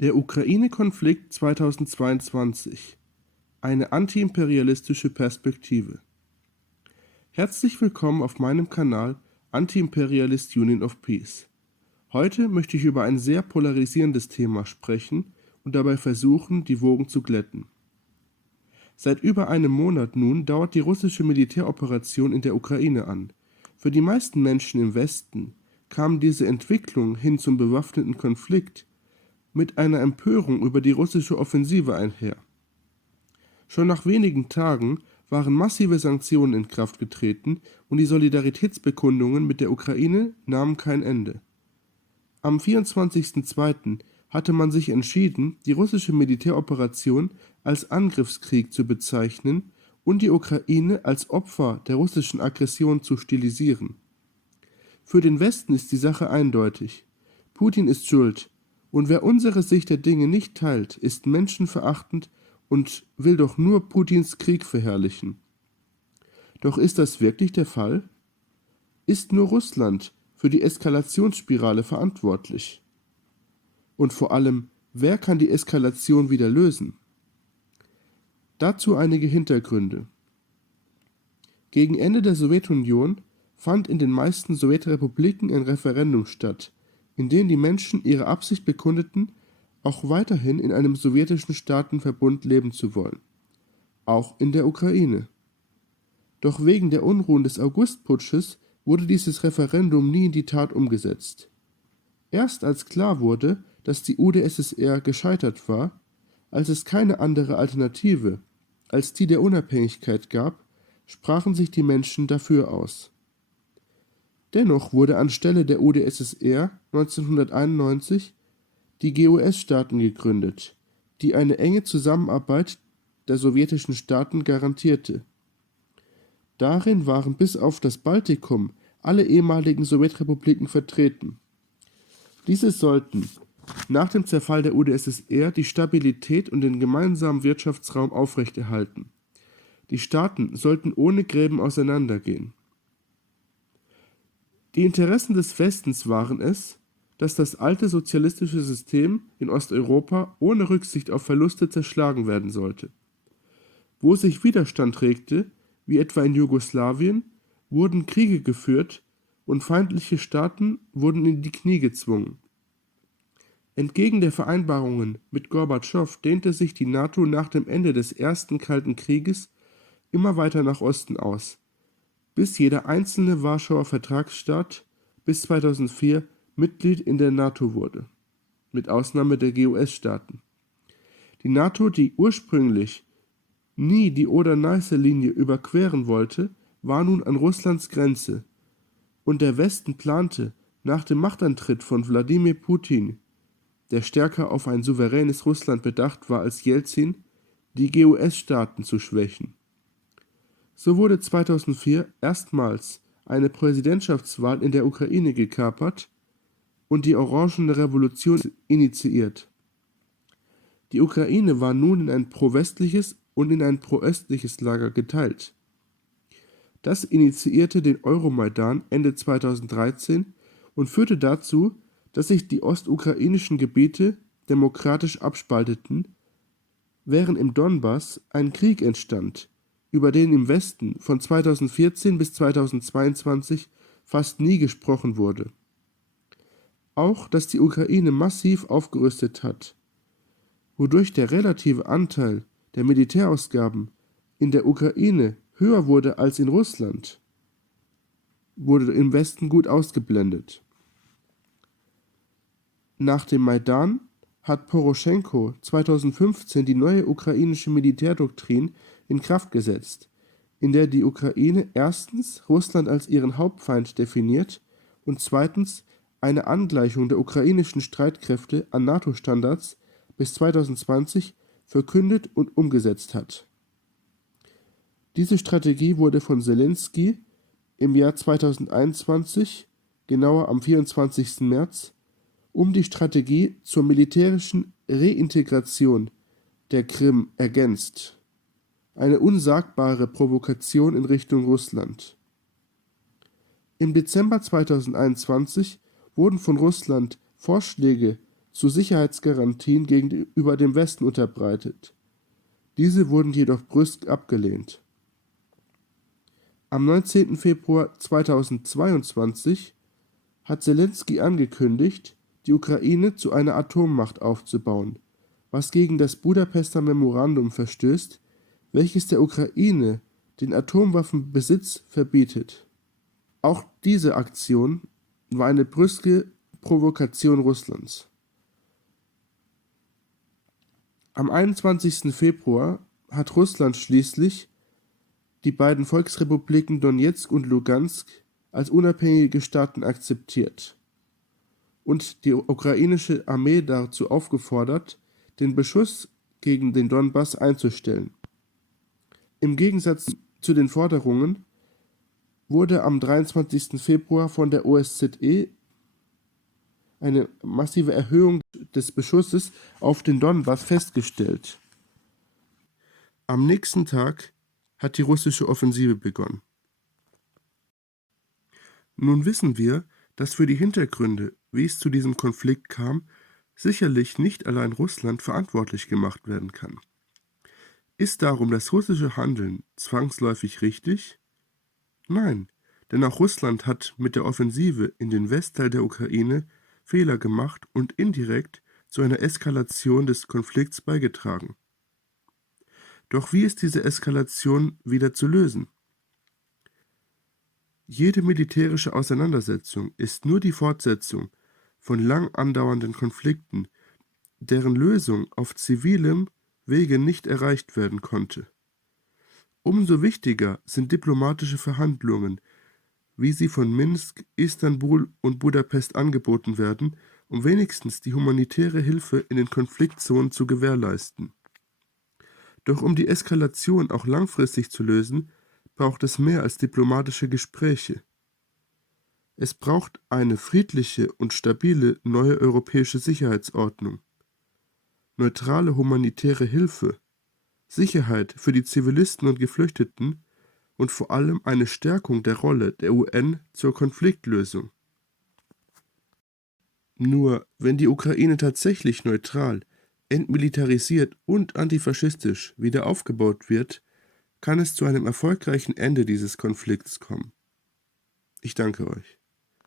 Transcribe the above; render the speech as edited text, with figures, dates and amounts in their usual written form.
Der Ukraine-Konflikt 2022. Eine antiimperialistische Perspektive. Herzlich willkommen auf meinem Kanal Anti-Imperialist Union of Peace. Heute möchte ich über ein sehr polarisierendes Thema sprechen und dabei versuchen, die Wogen zu glätten. Seit über einem Monat nun dauert die russische Militäroperation in der Ukraine an. Für die meisten Menschen im Westen kam diese Entwicklung hin zum bewaffneten Konflikt mit einer Empörung über die russische Offensive einher. Schon nach wenigen Tagen waren massive Sanktionen in Kraft getreten und die Solidaritätsbekundungen mit der Ukraine nahmen kein Ende. Am 24.02. hatte man sich entschieden, die russische Militäroperation als Angriffskrieg zu bezeichnen und die Ukraine als Opfer der russischen Aggression zu stilisieren. Für den Westen ist die Sache eindeutig. Putin ist schuld, und wer unsere Sicht der Dinge nicht teilt, ist menschenverachtend und will doch nur Putins Krieg verherrlichen. Doch ist das wirklich der Fall? Ist nur Russland für die Eskalationsspirale verantwortlich? Und vor allem, wer kann die Eskalation wieder lösen? Dazu einige Hintergründe. Gegen Ende der Sowjetunion fand in den meisten Sowjetrepubliken ein Referendum statt, in dem die Menschen ihre Absicht bekundeten, auch weiterhin in einem sowjetischen Staatenverbund leben zu wollen, auch in der Ukraine. Doch wegen der Unruhen des Augustputsches wurde dieses Referendum nie in die Tat umgesetzt. Erst als klar wurde, dass die UdSSR gescheitert war, als es keine andere Alternative als die der Unabhängigkeit gab, sprachen sich die Menschen dafür aus. Dennoch wurde anstelle der UdSSR 1991 die GUS-Staaten gegründet, die eine enge Zusammenarbeit der sowjetischen Staaten garantierte. Darin waren bis auf das Baltikum alle ehemaligen Sowjetrepubliken vertreten. Diese sollten nach dem Zerfall der UdSSR die Stabilität und den gemeinsamen Wirtschaftsraum aufrechterhalten. Die Staaten sollten ohne Gräben auseinandergehen. Die Interessen des Westens waren es, dass das alte sozialistische System in Osteuropa ohne Rücksicht auf Verluste zerschlagen werden sollte. Wo sich Widerstand regte, wie etwa in Jugoslawien, wurden Kriege geführt und feindliche Staaten wurden in die Knie gezwungen. Entgegen der Vereinbarungen mit Gorbatschow dehnte sich die NATO nach dem Ende des Ersten Kalten Krieges immer weiter nach Osten aus, bis jeder einzelne Warschauer Vertragsstaat bis 2004 Mitglied in der NATO wurde, mit Ausnahme der GUS-Staaten. Die NATO, die ursprünglich nie die Oder-Neiße-Linie überqueren wollte, war nun an Russlands Grenze, und der Westen plante, nach dem Machtantritt von Wladimir Putin, der stärker auf ein souveränes Russland bedacht war als Jelzin, die GUS-Staaten zu schwächen. So wurde 2004 erstmals eine Präsidentschaftswahl in der Ukraine gekapert und die Orangene Revolution initiiert. Die Ukraine war nun in ein pro-westliches und in ein pro-östliches Lager geteilt. Das initiierte den Euromaidan Ende 2013 und führte dazu, dass sich die ostukrainischen Gebiete demokratisch abspalteten, während im Donbass ein Krieg entstand, über den im Westen von 2014 bis 2022 fast nie gesprochen wurde. Auch, dass die Ukraine massiv aufgerüstet hat, wodurch der relative Anteil der Militärausgaben in der Ukraine höher wurde als in Russland, wurde im Westen gut ausgeblendet. Nach dem Maidan hat Poroschenko 2015 die neue ukrainische Militärdoktrin in Kraft gesetzt, in der die Ukraine erstens Russland als ihren Hauptfeind definiert und zweitens eine Angleichung der ukrainischen Streitkräfte an NATO-Standards bis 2020 verkündet und umgesetzt hat. Diese Strategie wurde von Selenskyj im Jahr 2021, genauer am 24. März, um die Strategie zur militärischen Reintegration der Krim ergänzt. Eine unsagbare Provokation in Richtung Russland. Im Dezember 2021 wurden von Russland Vorschläge zu Sicherheitsgarantien gegenüber dem Westen unterbreitet. Diese wurden jedoch brüsk abgelehnt. Am 19. Februar 2022 hat Selenskyj angekündigt, die Ukraine zu einer Atommacht aufzubauen, was gegen das Budapester Memorandum verstößt, welches der Ukraine den Atomwaffenbesitz verbietet. Auch diese Aktion war eine brüske Provokation Russlands. Am 21. Februar hat Russland schließlich die beiden Volksrepubliken Donezk und Lugansk als unabhängige Staaten akzeptiert und die ukrainische Armee dazu aufgefordert, den Beschuss gegen den Donbass einzustellen. Im Gegensatz zu den Forderungen wurde am 23. Februar von der OSZE eine massive Erhöhung des Beschusses auf den Donbass festgestellt. Am nächsten Tag hat die russische Offensive begonnen. Nun wissen wir, dass für die Hintergründe, wie es zu diesem Konflikt kam, sicherlich nicht allein Russland verantwortlich gemacht werden kann. Ist darum das russische Handeln zwangsläufig richtig? Nein, denn auch Russland hat mit der Offensive in den Westteil der Ukraine Fehler gemacht und indirekt zu einer Eskalation des Konflikts beigetragen. Doch wie ist diese Eskalation wieder zu lösen? Jede militärische Auseinandersetzung ist nur die Fortsetzung von lang andauernden Konflikten, deren Lösung auf zivilem Wege nicht erreicht werden konnte. Umso wichtiger sind diplomatische Verhandlungen, wie sie von Minsk, Istanbul und Budapest angeboten werden, um wenigstens die humanitäre Hilfe in den Konfliktzonen zu gewährleisten. Doch um die Eskalation auch langfristig zu lösen, braucht es mehr als diplomatische Gespräche. Es braucht eine friedliche und stabile neue europäische Sicherheitsordnung, neutrale humanitäre Hilfe, Sicherheit für die Zivilisten und Geflüchteten und vor allem eine Stärkung der Rolle der UN zur Konfliktlösung. Nur wenn die Ukraine tatsächlich neutral, entmilitarisiert und antifaschistisch wieder aufgebaut wird, kann es zu einem erfolgreichen Ende dieses Konflikts kommen. Ich danke euch.